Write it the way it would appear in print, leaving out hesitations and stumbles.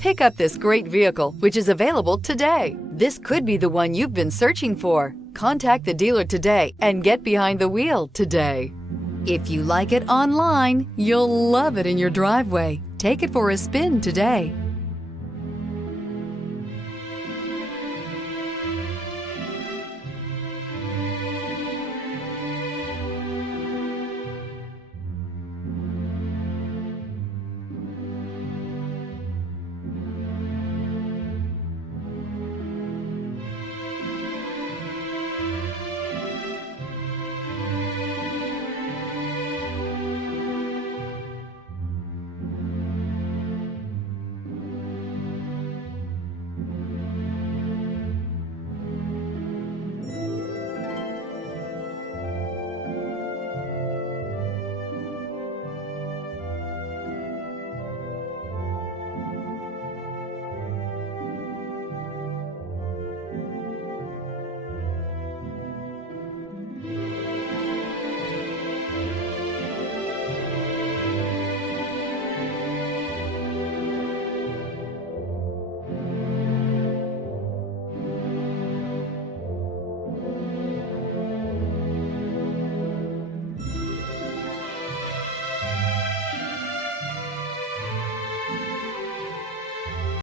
Pick up this great vehicle, which is available today. This could be the one you've been searching for. Contact the dealer today and get behind the wheel today. If you like it online, you'll love it in your driveway. Take it for a spin today.